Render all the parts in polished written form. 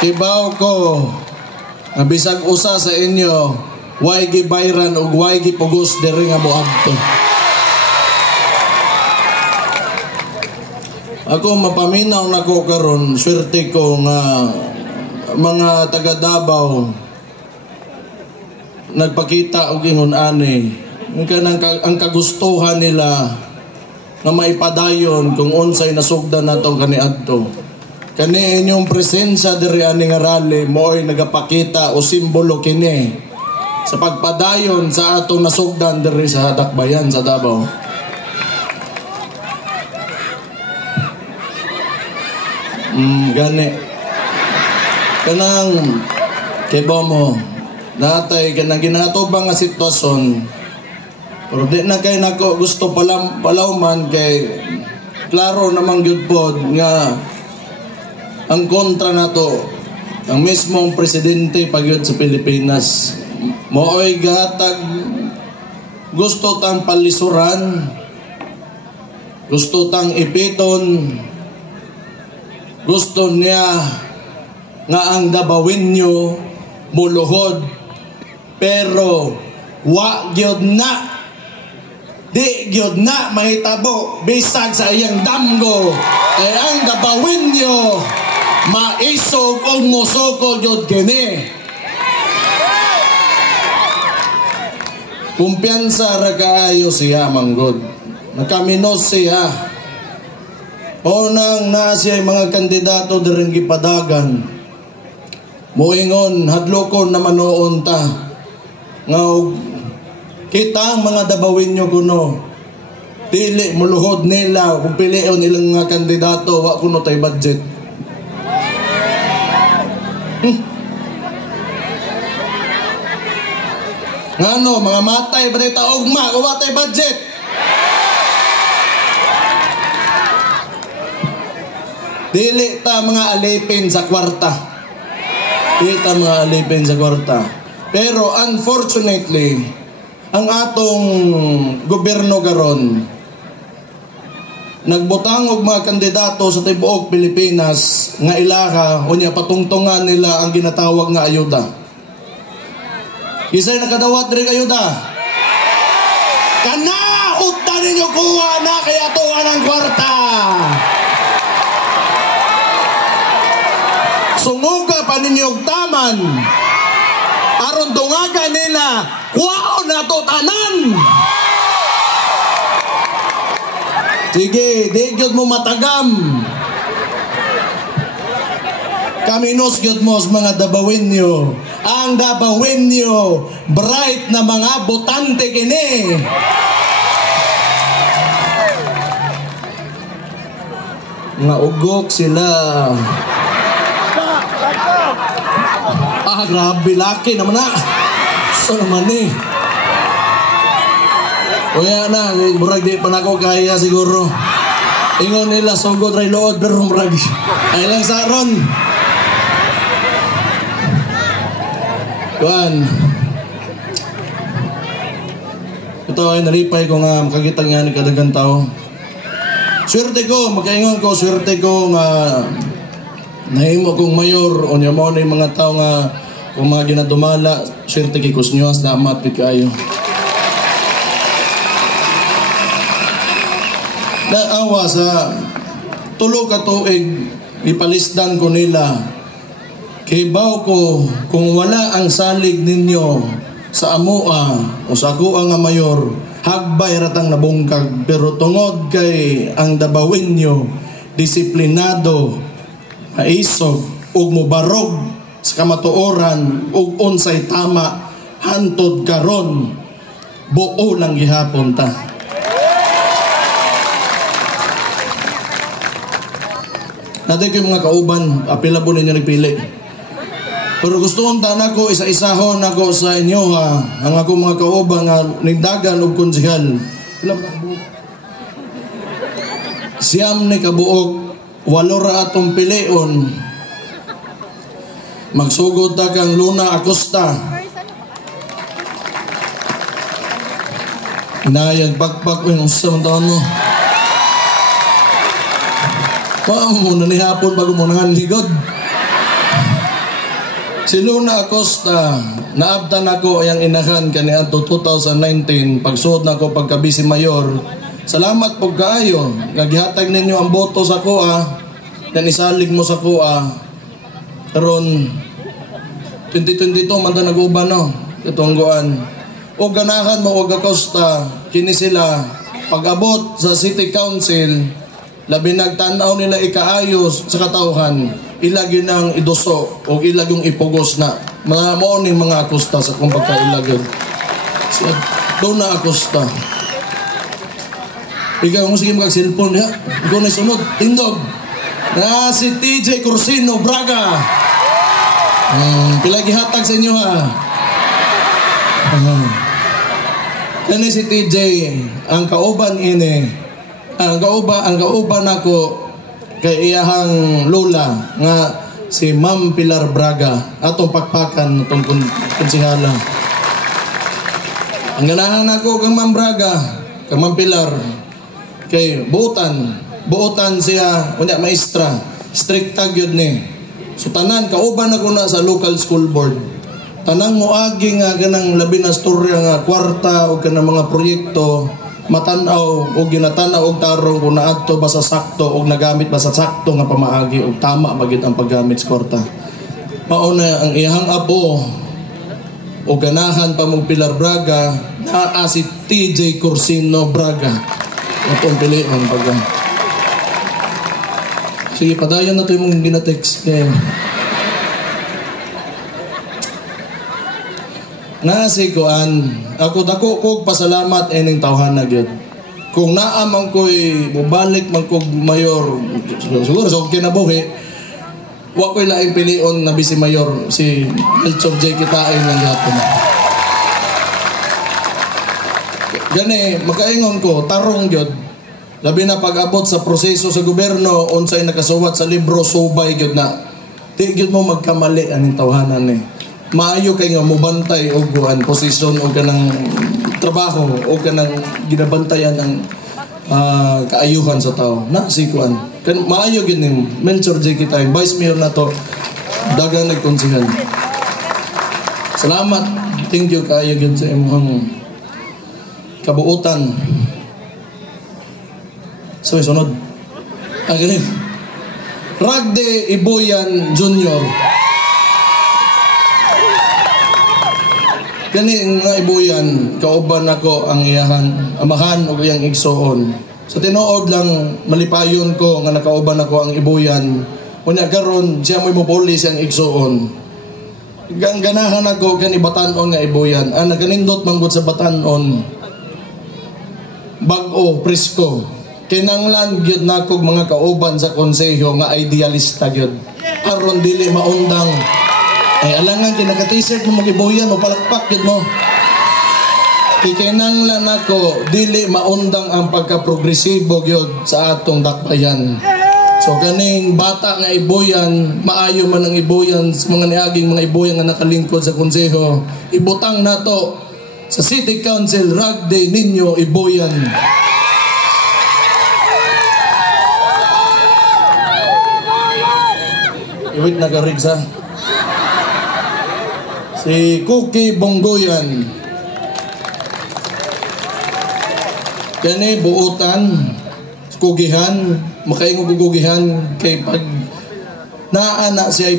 Kibaw ko nga bisag usa sa inyo way gibayran ug way gipugos diri nga moadto. Ako mapaminaw nako karon, swerte ko nga mga taga Davao nagpakita og ingon ani ang kagustuhan nila nga maipadayon kung unsay nasugdan nato kaniadto. Kani inyong presensya diri ani nga rally mo'y nagapakita o simbolo kini sa pagpadayon sa atong nasugdan diri sa Dakbayan sa Davao. Gani kanang kibaw mo natay kanang ginatubang nga sitwasyon, pero di na kay nako gusto palawman kay klaro namang gyud pod nga ang kontra nato ang mismong presidente pagyud sa Pilipinas. Mooy gatag gusto tang palisuran, gusto tang ipiton, gusto niya nga ang Davaoenyo muluhod, pero wa gyud na, di gyud na mahitabo bisag sa iyang damgo kay ang Davaoenyo maisog o musoko gyud kini. Kumpiyansa ra kaayo siya manggod, nakaminos siya. Unang na siya mga kandidato diring gipadagan. Muingon hadlokon naman noon ta. Nga kita ang mga Davaoenyo kuno. Dili muluhod nila kung pilion ilang mga kandidato wa kuno tay budget. Ngano mga matay ba tay taogma kung wa tay budget? Dili ta mga alipin sa kwarta. Dili ta mga alipin sa kwarta. Pero unfortunately, ang atong gobyerno karon nagbutang og mga kandidato sa tibuok Pilipinas nga ilaha unya patungtungan nila ang ginatawag nga ayuda. Kisay nakadawat diri ayuda? Kana uta ninyo kuha na kay atuan ang kwarta. Sunguga pa ninyong taman aron dungaga nila kuwaon na to tanan. Sige, di gyud mo matagam. Kaminos gyud mo sa mga Davaoenyo. Ang Davaoenyo bright na mga botante kini. Nga ugok sila. Grabe laki naman na. So naman eh. Uya na, murag di pa na ako kaya siguro. Ingon nila sugod ray lood pero murag ay lang saron. Kuan. Ito ay nalipay ko nga makakita nga ni kadagang tao. Swerte ko, makaingon ko, swerte ko nga nahimo kong mayor o niya mo na yung mga tao nga kung mga ginadumala, swerte kikos nyo as damat kayo. Naawa sa tulo ka tuig ipalisdan ko nila. Kibaw ko kung wala ang salig ninyo sa amua o sa akuang nga mayor, hagbay ratang nabungkag. Pero tungod kay ang Davaoenyo disiplinado, maisog ug mubarog sa kamatuoran ug unsay tama hantod karon buo lang gihapon ta. Naday ko mga kauban, apila po ninyo nagpili. Pero gusto kong tanako, isa-isahon ako sa inyo ha. Ang ako mga kauban nga nigdagan ug konsehal. Siyam ni kabuok, walo ra atong pilion. Magsugod ta kang Luna Acosta. Inayag bakbak mo yung usam taon mo. Muna ni hapon bago mo nangan ligod. Si Luna Acosta, naabtan ako ayang inahan kaniadto 2019 pagsuod na ako pagka vice mayor. Salamat po kaayo, nagihatag ninyo ang boto sa kuha, na isalig mo sa kuha. Karon 2022 man ta nag-uban no, itungguan. O ganahan mo og Acosta, kini sila pag-abot sa City Council, labi nagtanaw nila ikaayos sa katawhan, ilag yun ang iduso o ilag yung ipugos na mga morning mga Acosta sa kung pagkailag yun. So, doon na Acosta. Ikaw mo sige mag-cellphone ha? Ikaw na sunod, tindog. Na si TJ Corsino Braga. Pilagihatag sa inyo ha. Kani si TJ, ang kauban ini, ang kauban ako kay iyahang lola nga si Ma'am Pilar Braga atong pakpakan atong konsihala. Ang ganahan ako kang Ma'am Braga, kang Ma'am Pilar kay buotan siya unya maestra, strikta gyud ni. So tanan kauban ako na sa local school board. Tanang moagi nga ganang labi na storya nga kwarta o kanang mga proyekto matanaw o ginatanaw og tarong kung naadto ba sa sakto o nagamit ba sa sakto nga pamaagi o tama bagid ang paggamit sa kwarta. Mao na ang iyang apo o ganahan pa mong Pilar Braga naa si TJ Corsino Braga. Atong pilihan pagka. Sige, padayon na ito yung mga ginatext. Nasi koan, ako dako kog pasalamat ining tawhan na gyud. Kung naamang ko'y bubalik man kog mayor, siguro sa kinabuhi, wa ko'y laing pilion na vice mayor si Melchor J. Kitain ng yapon. Gani, makaingon ko, tarong gyud. Labi na pag-abot sa proseso sa gobyerno, unsay nakasuwat sa libro, subay gyud na. Di gyud mo magkamali aning tawhanan ni. Maayo kay nga mobantay og kuan posisyon o kanang trabaho o kanang ginabantayan ng kaayuhan sa tao. Na si kuan. Kan maayo gyud ni Melchor J. Kitain, vice mayor na to. Dagan nagkonsehal. Salamat. Thank you kaayo gyud sa imong kabuutan. So, sunod. Ganun. Ragde Iboyan Jr. Gani nga Iboyan, kauban ako ang iyahan, amahan o iyang igsoon. Sa tinuod lang, malipayon ko nga nakauban ako ang Iboyan. Kunya karon siya mo'y mupuli siyang igsoon. Ganahan ako kani Batanon nga Iboyan. Naganindot manggod sa Batanon. Bag-o, presko. Kinanglan gyud nako mga kauban sa konseho nga idealista gyud. Aron dili maundang ay alangan kinaka-t-shirt mo magiboyan mo palakpak gyud mo. Kinanglan nako dili maundang ang pagka-progresibo gyud sa atong dakbayan. So kaning bata nga Iboyan, maayo man ang Iboyan sa mga niaging mga Iboyan nga nakalingkod sa konseho, ibutang nato sa City Council Ragde Niño Iboyan. Iwit nagarigsa. Si Cookie Bonggoyan. Kani buutan, kugihan, makaingo gugihan kay pag naana siya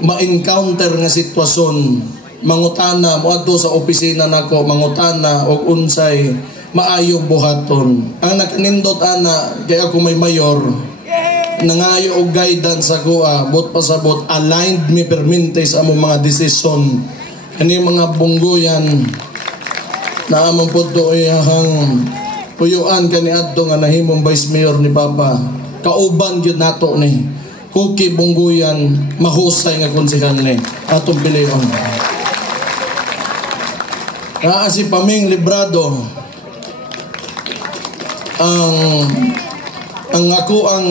ma-encounter nga sitwasyon, mangutana moadto sa opisina nako, mangutana og unsay maayong buhaton. Ang nakanindot ana kay ako may mayor, nangayo og guidance sa kuha, bot pasabot aligned mi permente sa among mga desisyon. Kani mga Bonggoyan na among pudto iyang puyuan kaniadto nga nahimong vice mayor ni Papa. Kauban gyud nato ni Cookie Bonggoyan, mahusay nga konsehal ni atong pilion. Si Paming Librado, ang ako ang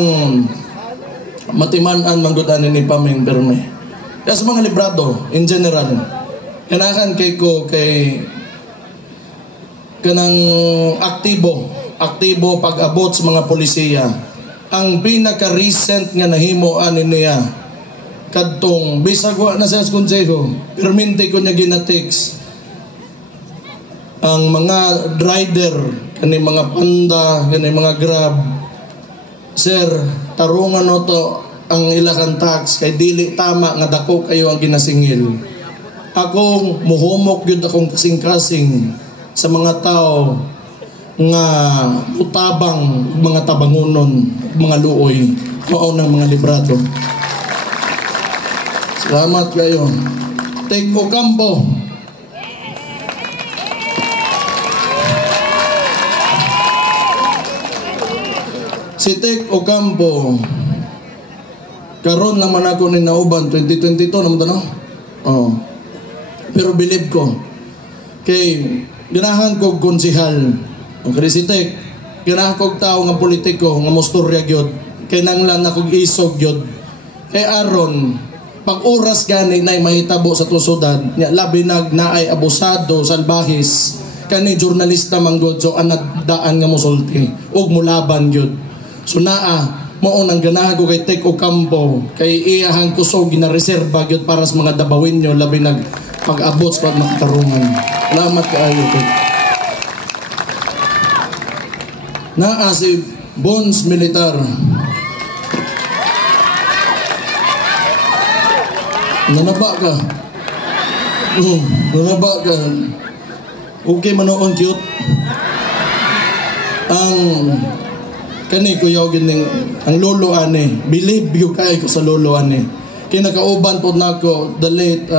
matiman-an manggutan ni Paming Perme. Kaya sa mga librado, in general, kanahan kay ko kay kanang aktibo pag-abot sa mga polisiya. Ang pinaka-recent nga nahimo ani niya kadtong bisag wa na sa konseho, permente ko niya ginatext ang mga rider kani mga panda kani mga grab, sir, tarungan no to ang ilakan tax kay dili tama nga dako kayo ang ginasingil. Akong muhumok gyud akong kasing-kasing sa mga tao nga utabang mga tabangonon, mga luoy, mao nang mga librado. Salamat kayo. Tek Ocampo. Si Tek Ocampo, karon naman ako ni nauban 2022 naman no? Oh. Pero believe ko kay ganahan kog konsehal. Okay, si Tek, ganahan kog tao nga politiko nga mostorya gyud. Kay nanglan na kog isog gyud. Kay aron pag oras gani nay mahitabo sa tusodad, nya labi naay abusado, salbahis, kani jurnalista manggod so anadaan nga mosulti ug mulaban gyud. So naa mao nang ganahan ko kay Tek Ocampo kay iyahang kusog ginareserba gyud para sa mga Dabawinyo labi nag pag-abot sa makatarungan. Salamat kaayo Tek. Naa si Bones Militar. Nanaba ka. Nanaba ka. Okay manoon cute. Ang kani ko yogin ning ang lolo ani. Believe you kay ko sa lolo ani. Kinakauban po nako the late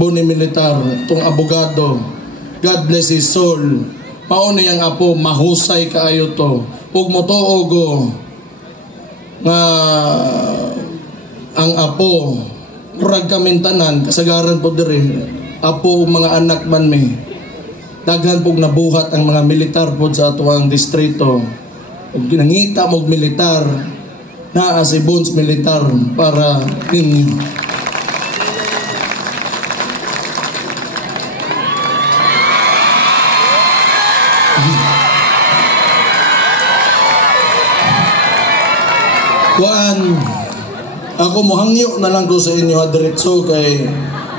Boni Militar, tong abogado. God bless his soul. Mao na yang apo mahusay kaayo to. Ug motuog nga ang apo murag kamintanan kasagaran po diri apo mga anak man mi daghan pog nabuhat ang mga militar po sa atuang distrito ug ginangita mog militar naa si Bones Militar para ninyo. Kuan ako mohangyo na lang ko sa inyo diretso kay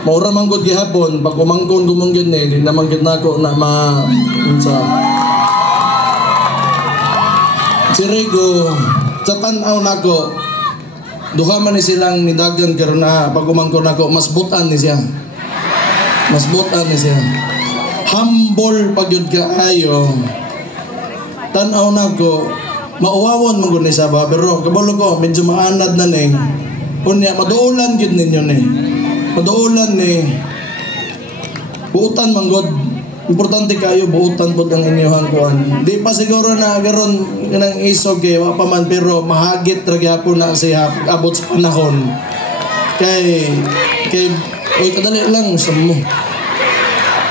maura man gud gihapon pag kumangkon gumunggid ni di naman gid nako na ma unsa si Rigo sa tan-aw nako duha man ni silang nidagan karon na pag kumangkon nako mas butan ni siya humble pag yun kaayo tan-aw nako mauwawon man gud ni sa ba pero kabalo ko medyo maanad na ning unya maduulan gid ninyo ni. Maduulan ni. Buutan man gud. Importante kayo buutan pud ang inyohang kuan. Di pa siguro na garon nang isog kay wa pa man pero mahagit ra gyapon na siya abot sa panahon. Kay oy kadali lang sa mo.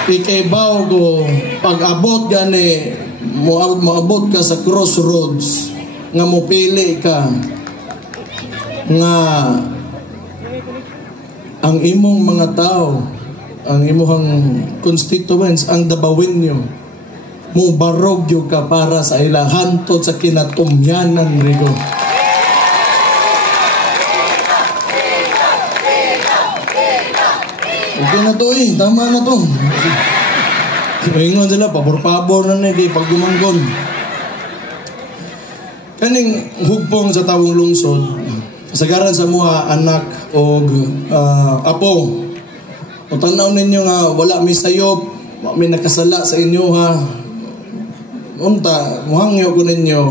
Kay baw ko pag abot gani moabot ka sa crossroads nga mopili ka nga ang imong mga tao, ang imong constituents, ang Dabawinyo mo barog yung ka para sa ila hantod sa kinatumyanan Rigo. Okay na to tama na to. Ingon sila, pabor-pabor na kay paggumanggon. Kaning hugpong sa tawong lungsod, kasagaran sa mga anak o apo. O tanaw ninyo nga wala may sayop, may nakasala sa inyo ha. Unta, muhangyo ko ninyo,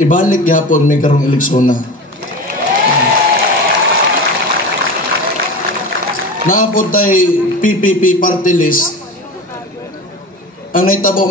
ibalik yapon may karong eleksyon na. Naapod tayo PPP party list. Ang naitabo